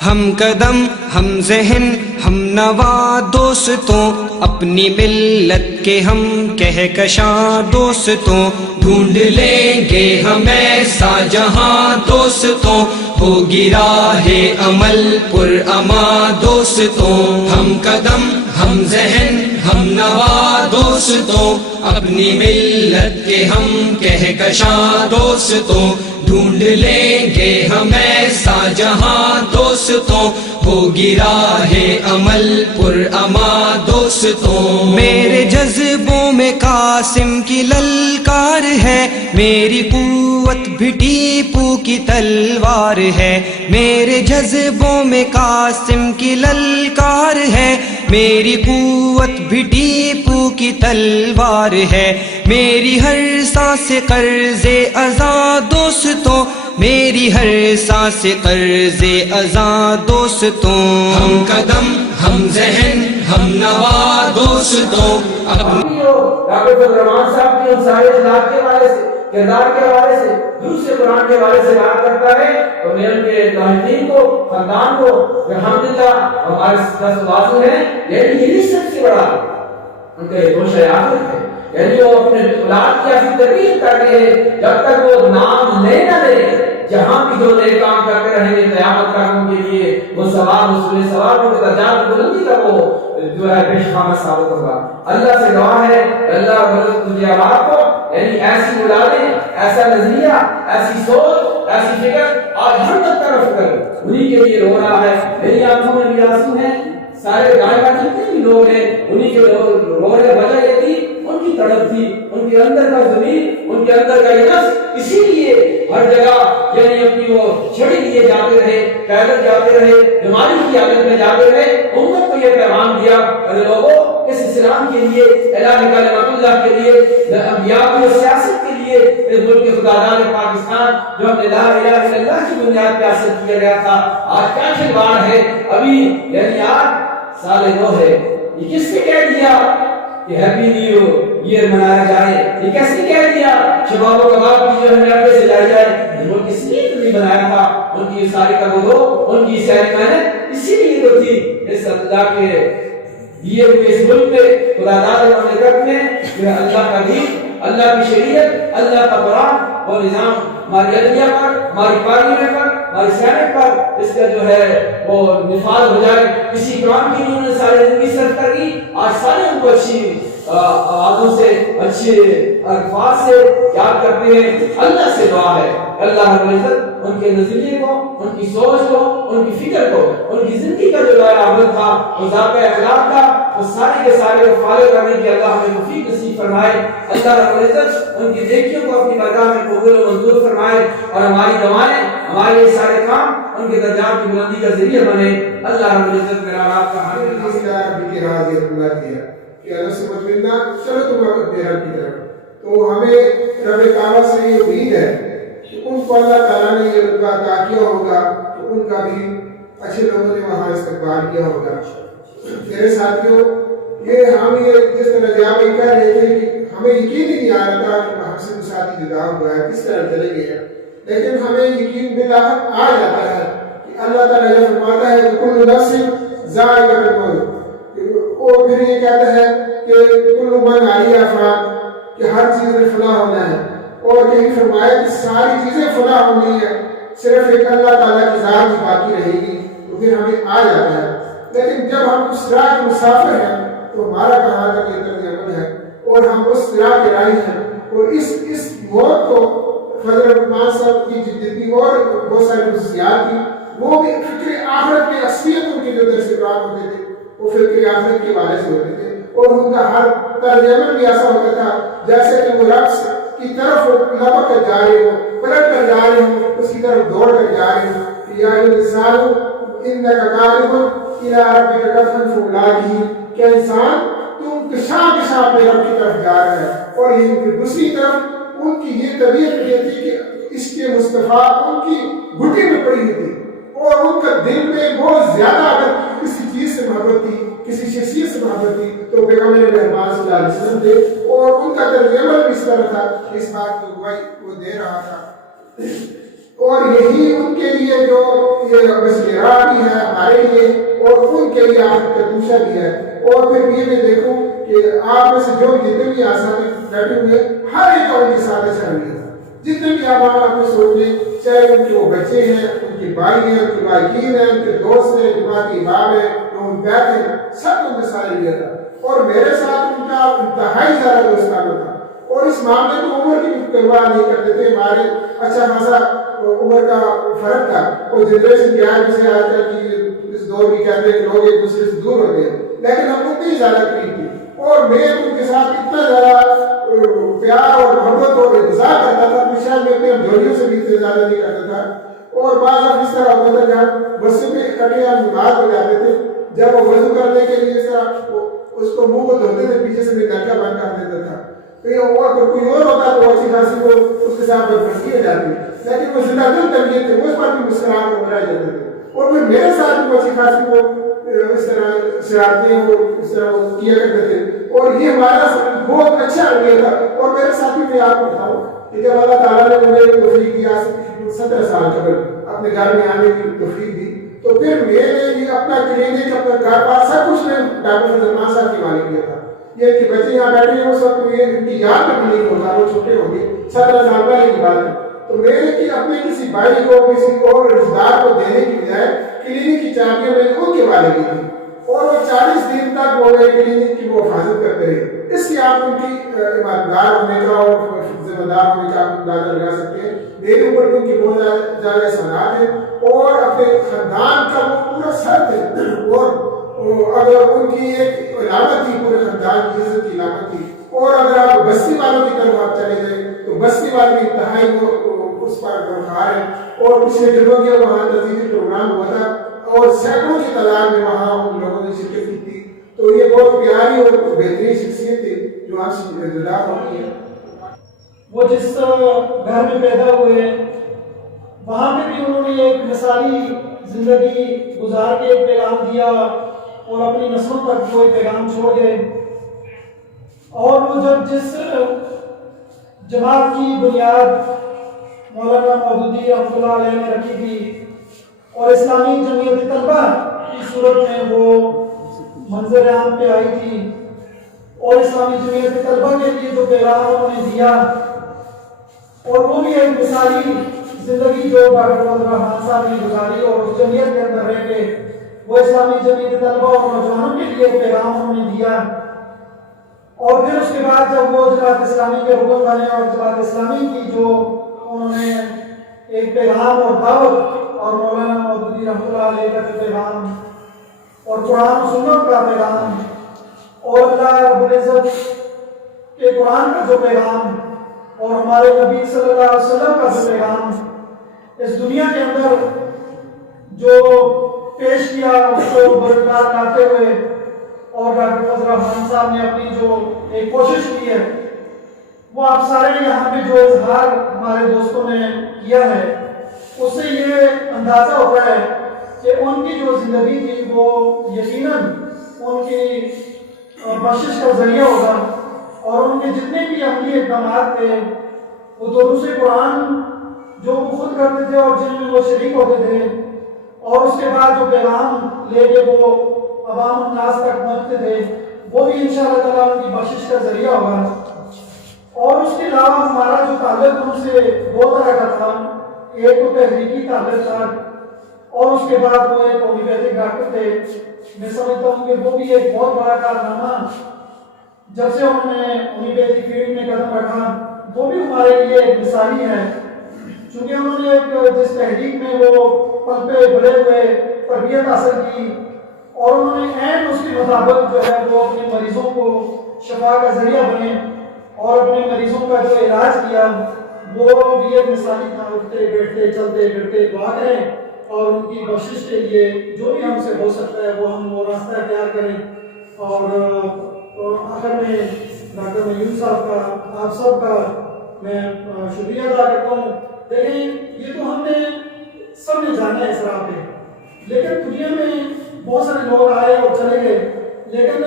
ہم قدم ہم ذہن ہم نوا دوستوں، اپنی ملت کے ہم کہکشاں دوستوں، ڈھونڈ لیں گے ہم ایسا جہاں دوستوں، ہوگی راہ عمل پر اما دوستوں۔ ہم قدم ہم ذہن ہم نوا دوستوں، اپنی ملت کے ہم کہکشاں دوستوں، ڈھونڈ لیں گے ہم ایسا جہاں دوستوں، ہوگی راہ عمل پر اما دوستوں۔ میرے جذبوں میں قاسم کی للکار ہے، میری قوت بھی ٹیپو کی تلوار ہے، میرے جذبوں میں قاسم کی للکار ہے، میری قوت بھی ٹیپو کی تلوار ہے، میری ہر سانس قرض ازاں دوستوں، میری ہر سانس قرض ازاں دوستوں۔ ہم قدم ہم ذہن ہم نوا دوستوں، ڈاکٹر الرحمان صاحب کی ان سارے اخلاق کے حوالے سے، کردار کے حوالے سے، دوسرے قرآن کے حوالے سے بات کرتا ہے تو میں ان کے لاحقین کو، خاندان کو الحمدللہ ہمارے دس واضح ہیں، یعنی یہی سب سے بڑا ان کا یہ دوش آخرت ہے، یعنی وہ اپنے اولاد کی ایسی تربیت کر رہے ہیں جب تک وہ نام لے نہ لے، جہاں بھی جو نئے کام کرتے رہیں گے قیامت تک ان کے لیے وہ ثواب رسول ثواب ان کے درجات بلندی کا وہ جو ہے پیشخانہ ثابت ہوگا۔ اللہ سے دعا ہے اللہ تجھے آپ کو یعنی ایسی اولادیں، ایسا نظریہ، ایسی سوچ، ایسی فکر اور ہر طرف کر انہی کے لیے رو رہا ہے۔ میری آنکھوں میں بھی آنسو ہیں، سارے گائبہ جتنے بھی لوگ ہیں انہی کے رو رہے، وجہ یہ تھی ان کی تڑپ تھی، ان کے اندر کا ضمیر، ان کے اندر کا یہ نفس، اسی لیے ہر جگہ یعنی اپنی وہ چھڑی لیے جاتے رہے، پیدل جاتے رہے، بیماری کی حالت میں جاتے رہے، امت کو یہ پیغام دیا ارے لوگوں اس اسلام کے لیے، الہ کلمۃ اللہ کے لیے، انبیاء کی سیاست کے لیے، اس ملک خدادار پاکستان جو ہم لا الہ الا اللہ کی بنیاد پہ حاصل کیا گیا تھا، آج کیا کھلواڑ ہے؟ ابھی یعنی آج سال نو ہے، یہ کس نے کہہ دیا کہ ہیپی نیو ایئر منایا جائے؟ یہ کس نے کہہ دیا شباب و کباب کی جو ہے پہ سجائی جائے؟ وہ کس نے نہیں بنایا تھا؟ ان کی ساری کبو ان کی ساری محنت اسی لیے تو تھی اس اللہ کے دیے ہوئے اس ملک پہ خدا داد مملکت میں جو ہے اللہ کا دین، اللہ کی شریعت، اللہ کا قرآن وہ نظام ہماری عدلیہ پر، ہماری پارلیمنٹ پر، ہماری سینٹ پر اس کا جو ہے وہ نفاذ ہو جائے۔ کسی کام کی انہوں نے ساری زندگی صرف کر کی، آج سارے ان کو اچھی آوازوں سے، اچھے الفاظ سے یاد کرتے ہیں۔ اللہ سے دعا ہے اللہ رب العزت ان کے نظریے کو، ان کی سوچ کو، ان کی فکر کو، ان کی زندگی کا جو دائرہ عمل تھا، وہ ذاکر اخلاق کا، وہ سارے کے سارے کو فالو کرنے کی اللہ ہمیں توفیق نصیب فرمائے۔ اللہ رب العزت ان کی نیکیوں کو اپنی بارگاہ میں قبول و منظور فرمائے اور ہماری دعائیں، ہمارے یہ سارے کام ان کے درجات کی بلندی کا ذریعہ بنے۔ اللہ رب العزت میرا آپ کا حاضر کی راضی اللہ کیا کہ اللہ سے مطمئنہ چلو تم وقت دے رب کی طرف، تو ہمیں رب تعالیٰ سے یہ امید ہے کہ ان کو اللہ تعالیٰ نے یہ رتبہ عطا کیا ہوگا کہ ان کا بھی اچھے لوگوں نے وہاں استقبال کیا ہوگا۔ میرے ساتھیوں، یہ ہم یہ جس طرح جواب کہہ رہے تھے کہ ہمیں یقین ہی نہیں آ رہا تھا کہ ہم سے ساتھی جدا ہوا ہے، کس طرح چلے گئے ہیں، لیکن ہمیں یقین بالآخر آ جاتا ہے کہ اللہ تعالیٰ یہ فرماتا ہے کہ کل نفس ذائقۃ الموت، اور پھر یہ کہتا ہے کہ کل من علیہا فان، کہ ہر چیز میں فنا ہونا ہے، اور کہیں فرمایا کہ ساری چیزیں فنا ہونی ہے، صرف ایک اللہ تعالیٰ کی ذات ہی باقی رہے گی، تو پھر ہمیں آ جاتا ہے۔ لیکن جب ہم اس راہ کے مسافر ہیں تو ہمارا کہاں تک یہ طرز عمل ہے اور ہم اس راہ کے راہی ہیں، اور اس موت کو حضرت عثمان صاحب کی جدی اور بہت ساری خصوصیات تھی، وہ بھی فکر آخرت کے اصلیت ان کے جو درس قرآن ہوتے تھے وہ فکر آخرت کے بارے سے ہوتے تھے، اور ان کا ہر طرز عمل بھی ایسا ہوتا تھا جیسے کہ وہ رقص کی طرف لپک کر جا رہے ہوں، پلٹ کر جا رہے ہوں، اس کی طرف دوڑ کر جا رہے ہوں کہ یا انسان انک کاذب الی ربک قدحا فملاقیہ، کہ انسان تم کشاں اپنے رب کی طرف جا رہا ہے۔ اور یہ دوسری طرف ان کی یہ طبیعت یہ تھی کہ اس کے مصطفیٰ ان کی گھٹی میں پڑی ہوئی تھی، اور ان کا دل میں بہت زیادہ اگر کسی چیز سے محبت تھی، کسی شخصیت سے محبت تھی تو پیغمبر مہربان صلی اللہ علیہ وسلم تھے، اور ان کا طرز عمل بھی اس طرح تھا، اس بات کو گواہی وہ دے رہا تھا۔ اور یہی ان کے لیے جو یہ بسیرا بھی ہے ہمارے لیے، اور ان کے لیے آپ کا دوسرا بھی ہے۔ اور پھر یہ میں دیکھوں کہ آپ میں سے جو جتنے بھی آسانی بیٹھے ہوئے ہر ایک ان کے ساتھ ایسا نہیں ہے، جتنے بھی آپ اپنے سوچ لیں، چاہے ان کے وہ بچے ہیں، ان کے بھائی ہیں، ان کے بھائیین ہیں، ان کے دوست ہیں، جماعت کے امام ہیں، جو ان بیت ہیں، سب ان کے ساتھ لیا تھا۔ اور میرے ساتھ ان کا انتہائی زیادہ دوستانہ تھا، اور اس معاملے کو عمر کی پرواہ نہیں کرتے تھے۔ ہمارے اچھا خاصا عمر کا فرق تھا، اور جنریشن کیا ہے جسے آج کل کی اس دور کی کہتے ہیں کہ لوگ ایک دوسرے سے دور ہوتے ہیں، لیکن ہم اتنی زیادہ قریب تھے، اور میں ان کے ساتھ اتنا زیادہ پیار اور محبت اور انتظار کرتا تھا کہ شاید میں اپنے جوڑیوں سے بھی اتنے زیادہ نہیں کرتا تھا۔ اور بعض اب اس طرح ہوتا تھا جب بسوں میں اکٹھے ہم نماز ہو جاتے تھے، جب وہ وضو کرنے کے لیے اس کو منہ کو دھوتے تھے، پیچھے سے میں دھکا بند کر دیتا تھا، تو یہ ہوا کہ کوئی اور ہوتا تو اچھی خاصی وہ اس کے ساتھ بدمزگی ہو جاتی، لیکن وہ زندہ دل طبیعت تھے، وہ اس پر بھی مسکراہٹ ہو جاتے تھے، اور پھر میرے ساتھ بھی اچھی خاصی وہ اس طرح شرارتیں اور اس طرح کیا کرتے تھے، اور یہ ہمارا بہت اچھا رویہ تھا۔ اور میرے ساتھی میں آپ کو بتاؤں کہ جب اللہ تعالیٰ نے مجھے توفیق دیا 17 سال قبل اپنے گھر میں آنے کی توفیق دی، تو پھر میں نے یہ اپنا کلینک، اپنا گھر بار سب کچھ میں ڈاکٹر فضل الرحمان صاحب کے حوالے کیا تھا۔ یہ کہ بچے یہاں بیٹھے ہیں، اس وقت میں ان کی یاد میں بھی نہیں ہوتا، وہ چھوٹے ہوں گے، 17 سال پہلے کی بات ہے، تو میں نے کہ اپنے کسی بھائی کو، کسی اور رشتہ دار کو دینے کی بجائے کلینک کی چابیاں میں نے ان کے حوالے کی تھی، اور وہ 40 دن تک وہ کلینک کی وہ حفاظت کرتے رہے۔ اس لیے آپ ان کی ایماندار ہونے کا اور ذمہ دار ہونے کا آپ اندازہ لگا سکتے ہیں۔ میرے اوپر بھی ان کی بہت زیادہ احسانات ہیں، اور اپنے خاندان کا وہ پورا سر تھے، اور اگر ان کی ایک علامت تھی، پورے خاندان کی عزت کی علامت تھی۔ اور اگر آپ بستی والوں کی طرف آپ چلے جائیں تو بستی والے بھی انتہائی اس پر گنخار ہیں، اور پچھلے دنوں کے وہاں تنظیمی پروگرام ہوا تھا، اور سینکڑوں کی تعداد میں وہاں ان لوگوں نے شرکت کی تھی، تو یہ بہت پیاری اور بہترین شخصیت تھی جو آپ سے جدا ہوتی ہے۔ وہ جس گھر میں پیدا ہوئے وہاں پہ بھی انہوں نے ایک مثالی زندگی گزار کے ایک پیغام دیا، اور اپنی نسلوں تک وہ ایک پیغام چھوڑ گئے۔ اور وہ جب جس جماعت کی بنیاد مولانا مودودی رحمۃ اللہ علیہ نے رکھی تھی، اور اسلامی جمعیت طلبہ کی صورت میں وہ منظر عام پہ آئی تھی، اور اسلامی جمعیت طلبہ کے لیے جو پیغام انہوں نے دیا، اور وہ بھی ایک مثالی زندگی جو ڈاکٹر فضل الرحمان صاحب نے گزاری، اور اس جمعیت کے اندر رہ کے وہ اسلامی جمعیت طلبہ اور نوجوانوں کے لیے ایک پیغام انہوں نے دیا۔ اور پھر اس کے بعد جب وہ جماعت اسلامی کے رکن بنے، اور جماعت اسلامی کی جو انہوں نے ایک پیغام اور دعوت، اور مولانا مودودی رحمۃ اللہ علیہ کا جو پیغام، اور قرآن و سنت کا پیغام، اور اللہ رب العزت کے قرآن کا جو پیغام، اور ہمارے نبی صلی اللہ علیہ وسلم کا جو پیغام اس دنیا کے اندر جو پیش کیا، اس کو برقرار لاتے ہوئے، اور ڈاکٹر فضل الرحمان صاحب نے اپنی جو ایک کوشش کی ہے، وہ آپ سارے یہاں پہ جو اظہار ہمارے دوستوں نے کیا ہے، اس سے یہ اندازہ ہوتا ہے کہ ان کی جو زندگی تھی وہ یقیناً ان کی بخشش کا ذریعہ ہوگا، اور ان کے جتنے بھی عملی اقدامات تھے وہ دروس قرآن جو وہ خود کرتے تھے اور جن میں وہ شریک ہوتے تھے، اور اس کے بعد جو پیغام لے کے وہ عوام الناس تک پہنچتے تھے، وہ بھی انشاءاللہ تعالیٰ ان کی بخشش کا ذریعہ ہوگا۔ اور اس کے علاوہ ہمارا جو تعلق ان سے دو طرح کا تھا، ایک تو تحریکی تعلق تھا، اور اس کے بعد وہ ایک ہومیوپیتھک ڈاکٹر تھے۔ میں سمجھتا ہوں کہ وہ بھی ایک بہت بڑا کارنامہ جب سے انہوں نے ہومیوپیتھک فیلڈ میں قدم رکھا، وہ بھی ہمارے لیے ایک مثالی ہے، چونکہ انہوں نے ایک جس تحریک میں وہ پلپے بڑے ہوئے تربیت حاصل کی، اور انہوں نے عین اس کے مطابق جو ہے وہ اپنے مریضوں کو شفا کا ذریعہ بنے، اور اپنے مریضوں کا جو علاج کیا وہ بھی ایک مثالی تھا۔ اٹھتے بیٹھتے چلتے پھرتے دعا کریں، اور ان کی بخشش کے لیے جو بھی ہم سے ہو سکتا ہے وہ ہم وہ راستہ اختیار کریں۔ اور آخر میں ڈاکٹر میون صاحب کا، آپ سب کا میں شکریہ ادا کرتا ہوں۔ دیکھیں، یہ تو ہم نے سب نے جانا ہے اس راہ پہ، لیکن دنیا میں بہت سارے لوگ آئے اور چلے گئے، لیکن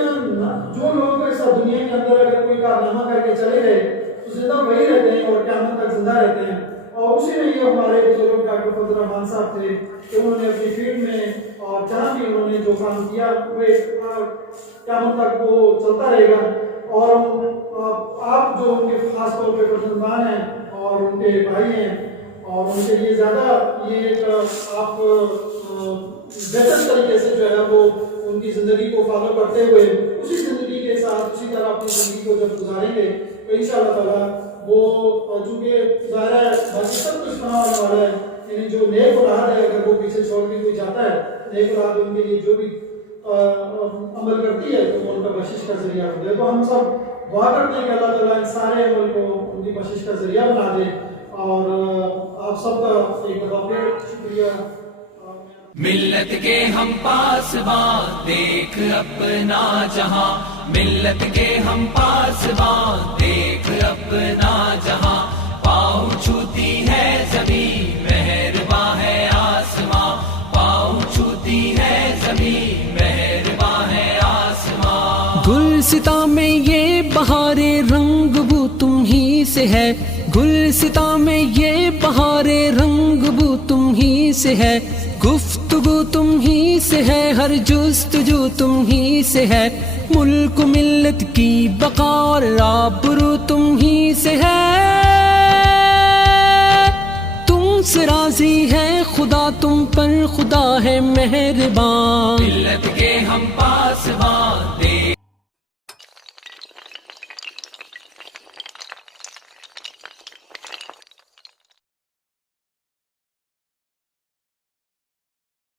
جو لوگ اس دنیا کے اندر اگر کوئی کارنامہ کر کے چلے گئے تو زندہ وہی رہتے ہیں اور قیامت تک زندہ رہتے ہیں۔ اور اسی میں یہ ہمارے بزرگ ڈاکٹر فضل الرحمان صاحب تھے کہ انہوں نے اپنی فیلڈ میں اور جہاں بھی انہوں نے جو کام کیا قیامت تک وہ چلتا رہے گا. اور آپ جو ان کے خاص طور پہ فرزندان ہیں اور ان کے بھائی ہیں اور ان کے لیے زیادہ یہ آپ بہتر طریقے سے جو ہے وہ ان کی زندگی کو فالو کرتے ہوئے اسی زندگی کے ساتھ اسی طرح اپنی زندگی کو جب گزاریں گے تو انشاءاللہ تعالیٰ وہ چونکہ ظاہر ہے باقی سب کچھ بنا ہونے والا ہے، یعنی جو نیک اولاد ہے اگر وہ پیچھے چھوڑ کے کوئی جاتا ہے، نیک اولاد ان کے لیے جو بھی عمل کرتی ہے تو وہ ان کا بخشش کا ذریعہ ہو جائے. تو ہم سب دعا کرتے ہیں کہ اللہ تعالیٰ ان سارے عمل کو ان کی بخشش کا ذریعہ بنا دے. اور آپ سب کا ایک دفعہ پھر شکریہ. ملت کے ہم پاسباں دیکھ اپنا جہاں، ملت کے ہم پاسباں دیکھ اپنا جہاں، پاؤں چھوتی ہے زمین مہرباں ہے آسماں، پاؤں چھوتی ہے زمین مہرباں ہے آسماں. گلستاں میں یہ بہار رنگ بو تم ہی سے ہے، گلستاں میں یہ بہار رنگ بو تم ہی سے ہے، گفتگو تم ہی سے ہے، ہر جستجو تم ہی سے ہے، ملک ملت کی بقا اور آبرو تم ہی سے ہے، تم سے راضی ہے خدا تم پر خدا ہے مہربان. ملت کے ہم پاسباں